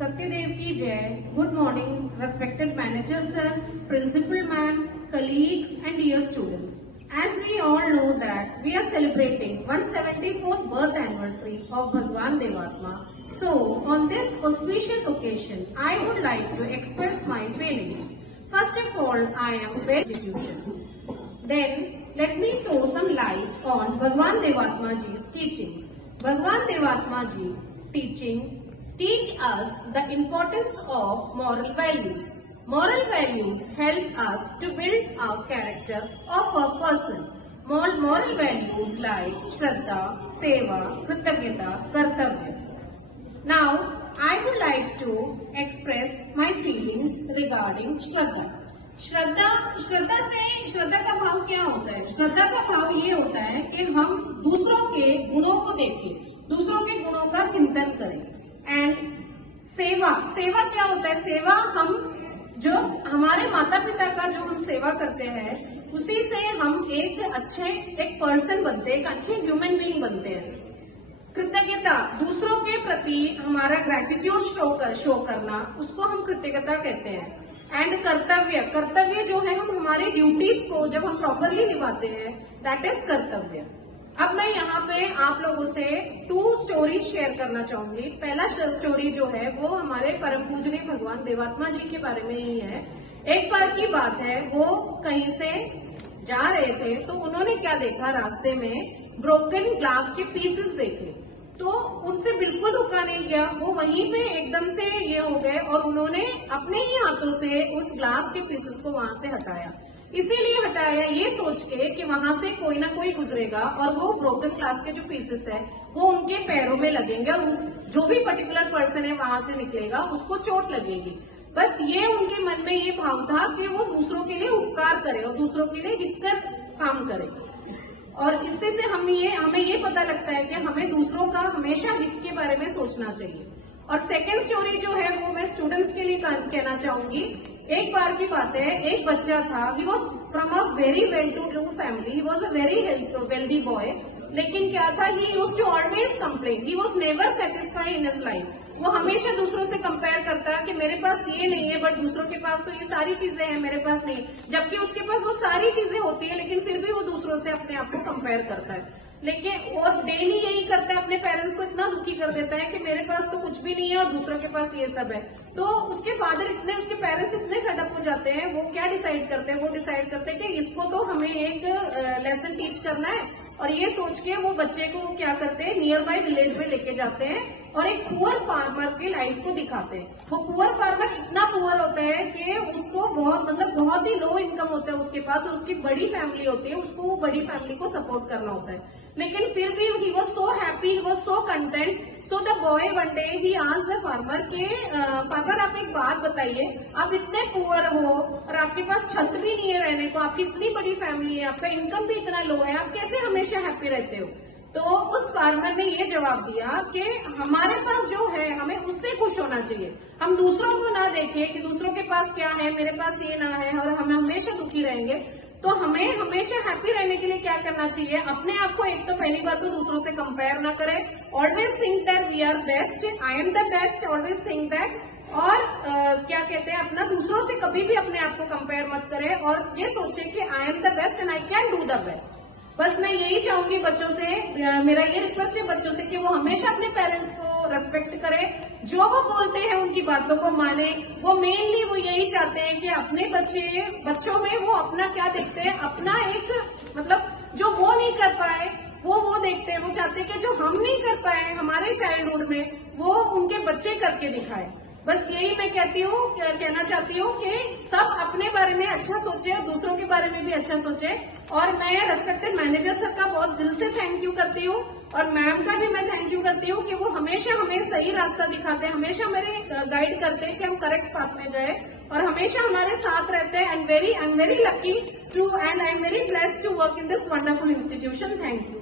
Satyadev ki jai. Good morning, respected manager sir, principal ma'am, colleagues and dear students. As we all know that we are celebrating 174th birth anniversary of Bhagwan Devatma. So, on this auspicious occasion, I would like to express my feelings. First of all, I am very institution. Then, let me throw some light on Bhagwan Devatma ji's teachings. Bhagwan Devatma ji teach us the importance of moral values. Moral values help us to build our character of a person. Moral values like Shraddha, Seva, Krityagyata, Kartavya. Now, I would like to express my feelings regarding Shraddha. श्रद्धा का भाव क्या होता है? श्रद्धा का भाव ये होता है कि हम दूसरों के गुणों को देखें, दूसरों के गुणों का चिंतन करें। एंड सेवा क्या होता है? सेवा हम जो हमारे माता पिता का जो हम सेवा करते हैं उसी से हम एक पर्सन बनते हैं, एक अच्छे ह्यूमन बीइंग बनते हैं। कृतज्ञता, दूसरों के प्रति हमारा ग्रेटिट्यूड शो करना, उसको हम कृतज्ञता कहते हैं। एंड कर्तव्य जो है हम हमारे ड्यूटीज को जब हम प्रॉपरली निभाते हैं, दैट इज कर्तव्य। अब मैं यहाँ पे आप लोगों से 2 स्टोरीज शेयर करना चाहूंगी। पहला स्टोरी जो है वो हमारे परम पूजनीय भगवान देवात्मा जी के बारे में ही है। एक बार की बात है, वो कहीं से जा रहे थे तो उन्होंने क्या देखा, रास्ते में ब्रोकन ग्लास के पीसेस देखे, तो उनसे बिल्कुल रुका नहीं गया। वो वहीं पे एकदम से ये हो गए और उन्होंने अपने ही हाथों से उस ग्लास के पीसेस को वहां से हटाया। इसीलिए हटाया ये सोच के कि वहां से कोई ना कोई गुजरेगा और वो ब्रोकन ग्लास के जो पीसेस है वो उनके पैरों में लगेंगे और जो भी पर्टिकुलर पर्सन है वहां से निकलेगा उसको चोट लगेगी। बस ये उनके मन में ये भाव था कि वो दूसरों के लिए उपकार करे और दूसरों के लिए हितकर काम करे। और इससे से हमें ये पता लगता है कि हमें दूसरों का हमेशा हित के बारे में सोचना चाहिए। और सेकेंड स्टोरी जो है वो मैं स्टूडेंट्स के लिए कहना चाहूंगी। एक बार की बात है, एक बच्चा था, he was from a very well to do family, he was a very wealthy boy. लेकिन क्या था, he used to always complain, he was never satisfied in his life. वो हमेशा दूसरों से कंपेयर करता है कि मेरे पास ये नहीं है बट दूसरों के पास तो ये सारी चीजें हैं, मेरे पास नहीं, जबकि उसके पास वो सारी चीजें होती है लेकिन फिर भी वो दूसरों से अपने आप को कंपेयर करता है। लेकिन और डेली यही करता है, अपने पेरेंट्स को इतना दुखी कर देता है कि मेरे पास तो कुछ भी नहीं है और दूसरों के पास ये सब है। तो उसके पेरेंट्स इतने फेडअप हो जाते हैं, वो क्या डिसाइड करते हैं, वो डिसाइड करते हैं कि इसको तो हमें एक लेसन टीच करना है। और ये सोच के वो बच्चे को वो क्या करते हैं, नियर बाय विलेज में लेके जाते हैं और एक पुअर फार्मर की लाइफ को दिखाते हैं। वो पुअर फार्मर इतना पुअर होता है कि उसको बहुत ही लो इनकम होता है उसके पास, और उसकी बड़ी फैमिली होती है, उसको वो बड़ी फैमिली को सपोर्ट करना होता है। लेकिन फिर भी he was so happy, he was so content. So the boy one day he asked the farmer के फार्मर, आप एक बात बताइए, आप इतने पुअर हो और आपके पास छत भी नहीं है रहने को, आपकी इतनी बड़ी फैमिली है, आपका इनकम भी इतना लो है, आप कैसे हमेशा हैप्पी रहते हो? तो उस फार्मर ने ये जवाब दिया कि हमारे पास जो है हमें उससे खुश होना चाहिए। हम दूसरों को ना देखें कि दूसरों के पास क्या है, मेरे पास ये ना है, और हम हमेशा दुखी रहेंगे। तो हमें हमेशा हैप्पी रहने के लिए क्या करना चाहिए, अपने आप को एक तो पहली बात तो दूसरों से कंपेयर ना करें। Always think that we are best, I am the best, always think that. और क्या कहते हैं, अपना दूसरों से कभी भी अपने आप को कंपेयर मत करें और ये सोचें कि आई am the best and I can do the best. बस मैं यही चाहूंगी बच्चों से, मेरा ये रिक्वेस्ट है बच्चों से कि वो हमेशा अपने पेरेंट्स को रेस्पेक्ट करें, जो वो बोलते हैं उनकी बातों को माने। वो मेनली वो यही चाहते हैं कि अपने बच्चों में वो अपना क्या देखते हैं, अपना एक जो वो नहीं कर पाए वो देखते हैं। वो चाहते हैं कि जो हम नहीं कर पाए हमारे चाइल्डहुड में, वो उनके बच्चे करके दिखाए। बस यही मैं कहना चाहती हूँ कि सब अपने बारे में अच्छा सोचे और दूसरों के बारे में भी अच्छा सोचे। और मैं रेस्पेक्टेड मैनेजर सर का बहुत दिल से थैंक यू करती हूँ और मैम का भी मैं थैंक यू करती हूँ कि वो हमेशा हमें सही रास्ता दिखाते हैं, हमेशा मेरे गाइड करते हैं कि हम करेक्ट पाथ में जाए और हमेशा हमारे साथ रहते हैं। I am very lucky to and I am very blessed to work in this wonderful institution. Thank you.